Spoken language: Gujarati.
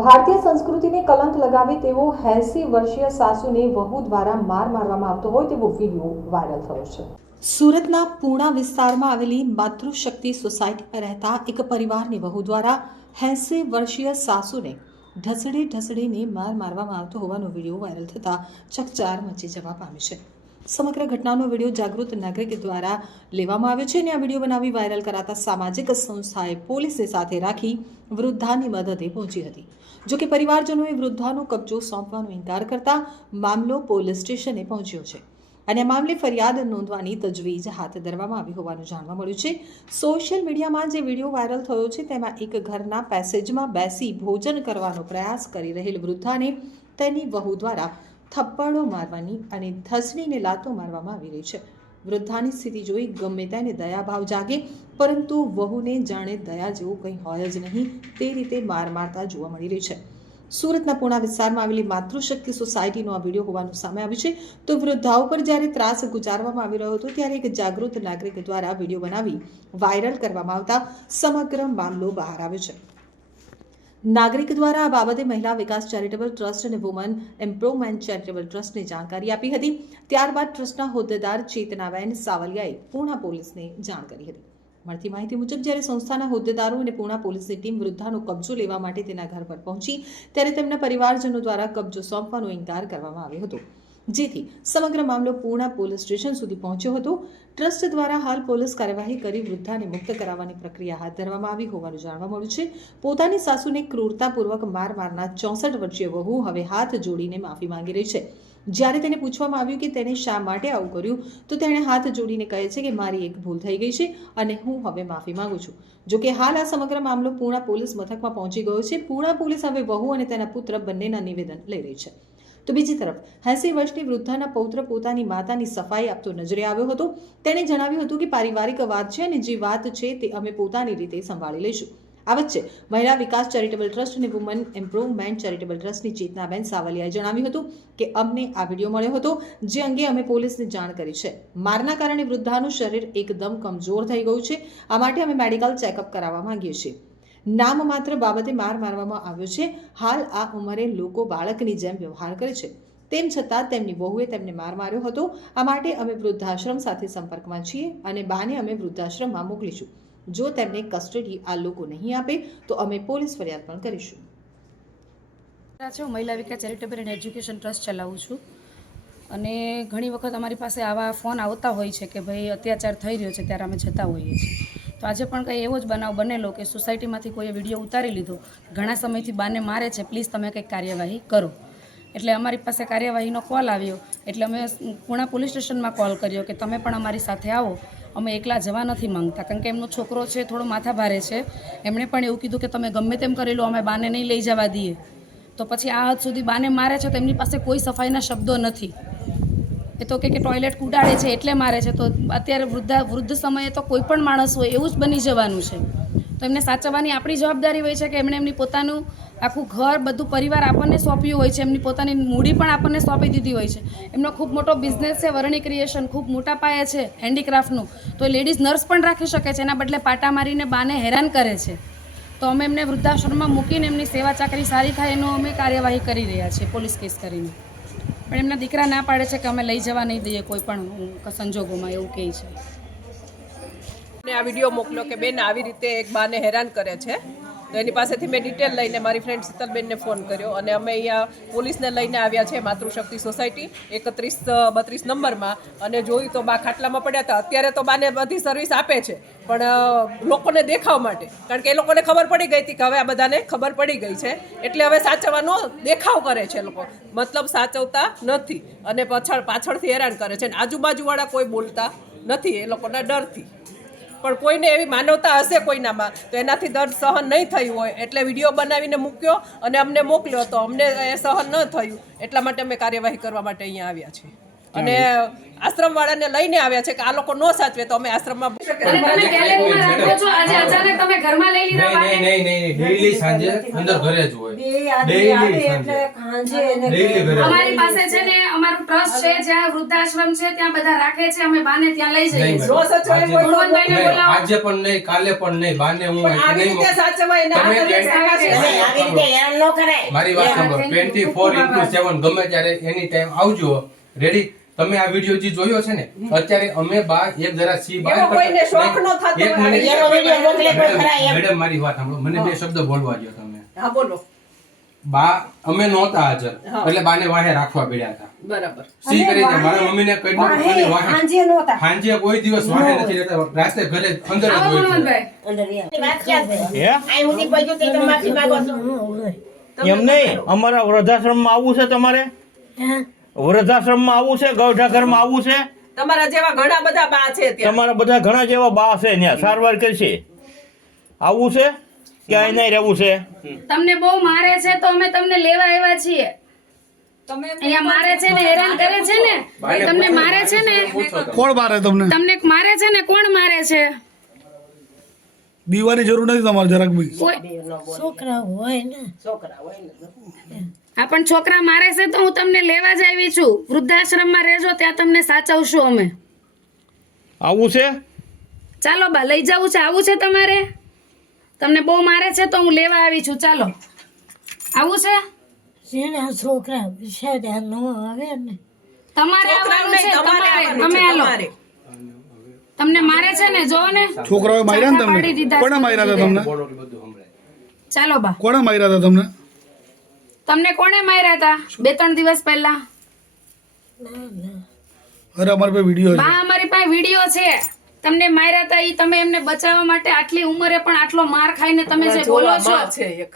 ભારતીય સંસ્કૃતિને કલંક લગાવે તેવો 80 વર્ષીય સાસુને વહુ દ્વારા માર મારવામાં આવતો હોય તેવો વિડીયો વાયરલ થયો છે। સુરતના પૂણા વિસ્તારમાં આવેલી માતૃશક્તિ સોસાયટીમાં રહેતા એક પરિવારની વહુ દ્વારા 80 વર્ષીય સાસુને ઢસડીને માર મારવામાં આવતો હોવાનો વિડીયો વાયરલ થતા ચકચાર મચી જવા પામી છે। સમગ્ર ઘટનાનો વિડીયો જાગૃત નાગરિક દ્વારા લેવામાં આવ્યો છે અને આ વિડીયો બનાવી વાયરલ કરાતા સામાજિક સંસ્થાએ પોલીસને સાથે રાખી વૃદ્ધાની મદદે પહોંચી હતી। જો કે પરિવારજનોએ વૃદ્ધાનો કબજો સોંપવાનો ઇનકાર કરતા મામલો પોલીસ સ્ટેશને પહોંચ્યો છે અને આ મામલે ફરિયાદ નોંધવાની તજવીજ હાથ ધરવામાં આવી હોવાનું જાણવા મળ્યું છે। સોશિયલ મીડિયામાં જે વિડીયો વાયરલ થયો છે તેમાં એક ઘરના પેસેજમાં બેસી ભોજન કરવાનો પ્રયાસ કરી રહેલ વૃદ્ધાને તેની વહુ દ્વારા થપ્પડો મારવાની અને ધસડીને લાતો મારવામાં આવી રહી છે। વૃદ્ધાની સ્થિતિ જોઈ ગમે તેને દયાભાવ જાગે, પરંતુ વહુને જાણે દયા જેવું કંઈ હોય જ નહીં તે રીતે માર મારતા જોવા મળી રહી છે। સુરતના પૂણા વિસ્તારમાં આવેલી માતૃશક્તિ સોસાયટીનો આ વિડીયો હોવાનું સામે આવ્યું છે। તો વૃદ્ધાઓ પર જ્યારે ત્રાસ ગુજારવામાં આવી રહ્યો હતો ત્યારે એક જાગૃત નાગરિક દ્વારા વિડીયો બનાવી વાયરલ કરવામાં આવતા સમગ્ર મામલો બહાર આવ્યો છે। નાગરિક દ્વારા આ બાબતે મહિલા વિકાસ ચેરિટેબલ ટ્રસ્ટ અને વુમન એમ્પ્રુવમેન્ટ ચેરિટેબલ ટ્રસ્ટને જાણકારી આપી હતી। ત્યારબાદ ટ્રસ્ટના હોદ્દેદાર ચેતનાબેન સાવલિયાએ પૂણા પોલીસને જાણ કરી હતી। મળતી માહિતી મુજબ જ્યારે સંસ્થાના હોદ્દેદારો અને પૂણા પોલીસની ટીમ વૃદ્ધાનો કબજો લેવા માટે તેના ઘર પર પહોંચી ત્યારે તેમના પરિવારજનો દ્વારા કબજો સોંપવાનો ઇનકાર કરવામાં આવ્યો હતો, જેથી સમગ્ર મામલો પૂણા પોલીસ સ્ટેશન સુધી પહોંચ્યો હતો। ટ્રસ્ટ દ્વારા હાલ પોલીસ કાર્યવાહી કરી વૃદ્ધાને મુક્ત કરાવવાની પ્રક્રિયા હાથ ધરવામાં આવી હોવાનું જાણવા મળ્યું છે। પોતાની સાસુને ક્રૂરતાપૂર્વક માર મારનાર 64 વર્ષીય વહુ હવે હાથ જોડીને માફી માંગી રહી છે। જ્યારે તેને પૂછવામાં આવ્યું કે તેને શા માટે આવું કર્યું તો તેણે હાથ જોડીને કહે છે કે મારી એક ભૂલ થઈ ગઈ છે અને હું હવે માફી માંગુ છું। જો કે હાલ આ સમગ્ર મામલો પૂણા પોલીસ મથકમાં પહોંચી ગયો છે। પૂણા પોલીસ હવે વહુ અને તેના પુત્ર બંનેના નિવેદન લઈ રહી છે। તો બીજી તરફ 80 વર્ષની વૃદ્ધાના પૌત્ર પોતાની માતાની સફાઈ આપતો નજરે આવ્યો હતો। તેણે જણાવ્યું હતું કે પારિવારિક વાત છે અને જે વાત છે તે અમે પોતાની રીતે સંભાળી લઈશું। આ વચ્ચે મહિલા વિકાસ ચેરિટેબલ ટ્રસ્ટ અને વુમન એમ્પ્રુવમેન્ટ ચેરિટેબલ ટ્રસ્ટની ચેતનાબેન સાવલિયાએ જણાવ્યું હતું કે અમને આ વિડીયો મળ્યો હતો, જે અંગે અમે પોલીસને જાણ કરી છે। મારના કારણે વૃદ્ધાનું શરીર એકદમ કમજોર થઈ ગયું છે। આ માટે અમે મેડિકલ ચેકઅપ કરાવવા માંગીએ છીએ। નામ માત્ર બાબતે માર મારવામાં આવ્યો છે। હાલ આ ઉંમરે લોકો બાળકની જેમ વ્યવહાર કરે છે, તેમ છતાં તેમની વહુએ તેમને માર માર્યો હતો। આ માટે અમે વૃદ્ધાશ્રમ સાથે સંપર્કમાં છીએ અને બાને અમે વૃદ્ધાશ્રમમાં મોકલીશું। જો તેમને કસ્ટડી આ લોકો નહીં આપે તો અમે પોલીસ ફરિયાદ પણ કરીશું। મહિલા વિકાસ ચેરિટેબલ એન્ડ એજ્યુકેશન ટ્રસ્ટ ચલાવું છું અને ઘણી વખત અમારી પાસે આવા ફોન આવતા હોય છે કે ભાઈ અત્યાચાર થઈ રહ્યો છે, ત્યારે અમે જતા હોઈએ છીએ। તો આજે પણ કંઈ એવો જ બનાવ બનેલો કે સોસાયટીમાંથી કોઈએ વિડીયો ઉતારી લીધો, ઘણા સમયથી બાને મારે છે, પ્લીઝ તમે કંઈક કાર્યવાહી કરો। એટલે અમારી પાસે કાર્યવાહીનો કોલ આવ્યો એટલે અમે પૂણા પોલીસ સ્ટેશનમાં કોલ કર્યો કે તમે પણ અમારી સાથે આવો, અમે એકલા જવા નથી માંગતા, કારણ કે એમનો છોકરો છે થોડો માથા ભારે છે। એમણે પણ એવું કીધું કે તમે ગમે તેમ કરી લો, અમે બાને નહીં લઈ જવા દઈએ। તો પછી આ હદ સુધી બાને મારે છે તો એમની પાસે કોઈ સફાઈના શબ્દો નથી। એ તો કે ટોયલેટ કુડાડે છે એટલે મારે છે। તો અત્યારે વૃદ્ધ સમયે તો કોઈ પણ માણસ હોય એવું જ બની જવાનું છે। તો એમને સાચવવાની આપણી જવાબદારી હોય છે કે એમણે એમની પોતાનું આખું ઘર બધું પરિવાર આપણને સોંપ્યું હોય છે, એમની પોતાની મૂડી પણ આપણને સોંપી દીધી હોય છે। એમનો ખૂબ મોટો બિઝનેસ છે, વરણી ક્રિએશન ખૂબ મોટા પાયે છે હેન્ડીક્રાફ્ટનું, તો એ લેડીઝ નર્સ પણ રાખી શકે છે, એના બદલે પાટા મારીને બાને હેરાન કરે છે। તો અમે એમને વૃદ્ધાશ્રમમાં મૂકીને એમની સેવા ચાકરી સારી થાય એનો અમે કાર્યવાહી કરી રહ્યા છીએ પોલીસ કેસ કરીને। પણ એમના દીકરા ના પાડે છે કે અમે લઈ જવા નહીં દઈએ કોઈ પણ સંજોગોમાં, એવું કહે છે। આ વિડીયો મોકલ્યો કે બેન આવી રીતે એક બાને હેરાન કરે છે, તો એની પાસેથી મેં ડિટેલ લઈને મારી ફ્રેન્ડ શીતલબેનને ફોન કર્યો અને અમે અહીંયા પોલીસને લઈને આવ્યા છે માતૃશક્તિ સોસાયટી 3132 નંબરમાં, અને જોયું તો બા ખાટલામાં પડ્યા હતા। અત્યારે તો બાને બધી સર્વિસ આપે છે, પણ લોકોને દેખાવ માટે, કારણ કે એ લોકોને ખબર પડી ગઈ હતી કે હવે આ બધાને ખબર પડી ગઈ છે, એટલે હવે સાચવવાનો દેખાવ કરે છે લોકો, મતલબ સાચવતા નથી અને પાછળથી હેરાન કરે છે અને આજુબાજુવાળા કોઈ બોલતા નથી એ લોકોના ડરથી। પણ કોઈને એવી માનવતા હશે કોઈનામાં તો એનાથી દર્દ સહન નહીં થયું હોય એટલે વિડીયો બનાવીને મૂક્યો અને અમને મોકલ્યો, તો અમને એ સહન ન થયું એટલા માટે અમે કાર્યવાહી કરવા માટે અહીંયા આવ્યા છીએ। અને આશ્રમ વાળાને લઈને આવ્યા છે કે આ લોકો નો સાચવે તો અમે આશ્રમમાં અને તમે ગેલેરીમાં રાખો છો, આજે અચાનક તમે ઘરમાં લઈ લીધા બાને? નહીં ડેઈલી સાંજે અંદર ઘરે જ હોય ડેઈલી સાંજે ડેઈલી ઘરે અમારી પાસે છે ને અમારું ટ્રસ્ટ છે, જ્યાં વૃદ્ધાશ્રમ છે ત્યાં બધા રાખે છે, અમે બાને ત્યાં લઈ જઈએ છીએ. નો સચવાય કોઈ તો ગુણવંતભાઈને નહીં, બોલાવો. આજે પણ નહીં, કાલે પણ નહીં, બાને હું પણ આવી નહીં રીતે સાચવાય ને આ તમે ઘરે મારી વાત સાંભળો 24/7 ગમે ત્યારે એની ટાઈમ આવજો રેડી. તમે આ વિડિયો જે જોયો છે ને અત્યારે અમે બા એક જરા સી બા એવો કોઈને શોખ નો થતો એક હોય. મિનિટ એનો વિડિયો મોકલે કોઈ ખરા એમ. મેડમ મારી વાત સાંભળો, મને બે શબ્દ બોલવા દો તમે. હા બોલો. બા અમે નહોતા હાજર એટલે બાને વાહે રાખવા પડ્યા હતા. બરાબર. સી કરી દે મારા મમ્મીને કહી દો મને વાહે સાંજે કોઈ દિવસ વાહે નથી રહેતા, રાતે ઘરે અંદર જ આવો હોય છે. ગુણવંતભાઈ. વાત ક્યાં છે? હે આઈ સુધી પહોંચ્યું તે તમે માફી માંગો છો. એમ નહીં, અમારા વૃદ્ધાશ્રમમાં આવવું છે તમારે? વૃદ્ધાશ્રમમાં આવવું છે, ગૌઢાઘરમાં આવવું છે? તમારા જેવા ઘણા બધા બા છે ત્યાં. તમારા બધા ઘણા જેવા બા છે ત્યાં સારવાર કરશે. આવવું છે કે અહીં નહીં રહેવું છે? તમને બહુ મારે છે તો અમે તમને લેવા આવ્યા છીએ. અહીંયા મારે છે ને, હેરાન કરે છે ને, તમને મારે છે ને, કોણ મારે તમને? તમને મારે છે ને, કોણ મારે છે? દીવાની જરૂર નથી તમારે જરાક બી. કોઈ છોકરા હોય ને. આ પણ છોકરા મારે છે તો હું તમને લેવા જ આવી છું. વૃદ્ધાશ્રમમાં રહેજો, ત્યાં તમને સાચવશું અમે. આવવું છે? ચાલો બા, લઈ જવું છે? આવું છે તમારે? તમને બહુ મારે છે તો હું લેવા આવી છું. ચાલો, આવું છે? જેના છોકરા બિચારા ન આવે ને. તમારે આવવાનું છે, તમારે. તમે હાલો. તમારે. તમને મારે છે ને, જો ને. છોકરાઓએ માર્યા ને ચાકા પાડી તમને? દીધા કોણે છે. માર્યા હતા તમને? બોલો કે બધું સંભળાય. ચાલો બા. કોણે માર્યા હતા તમને? તમને કોણે માર્યા હતા 2-3 દિવસ પહેલા? અરે અમારી પાસે વિડીયો છે. બા, અમારી પાસે વિડીયો છે. તમને માર્યા હતા ઈ તમે એમને બચાવવા માટે આટલી ઉંમરે પણ આટલો માર ખાઈને તમે જે બોલો છો. માં છે એક.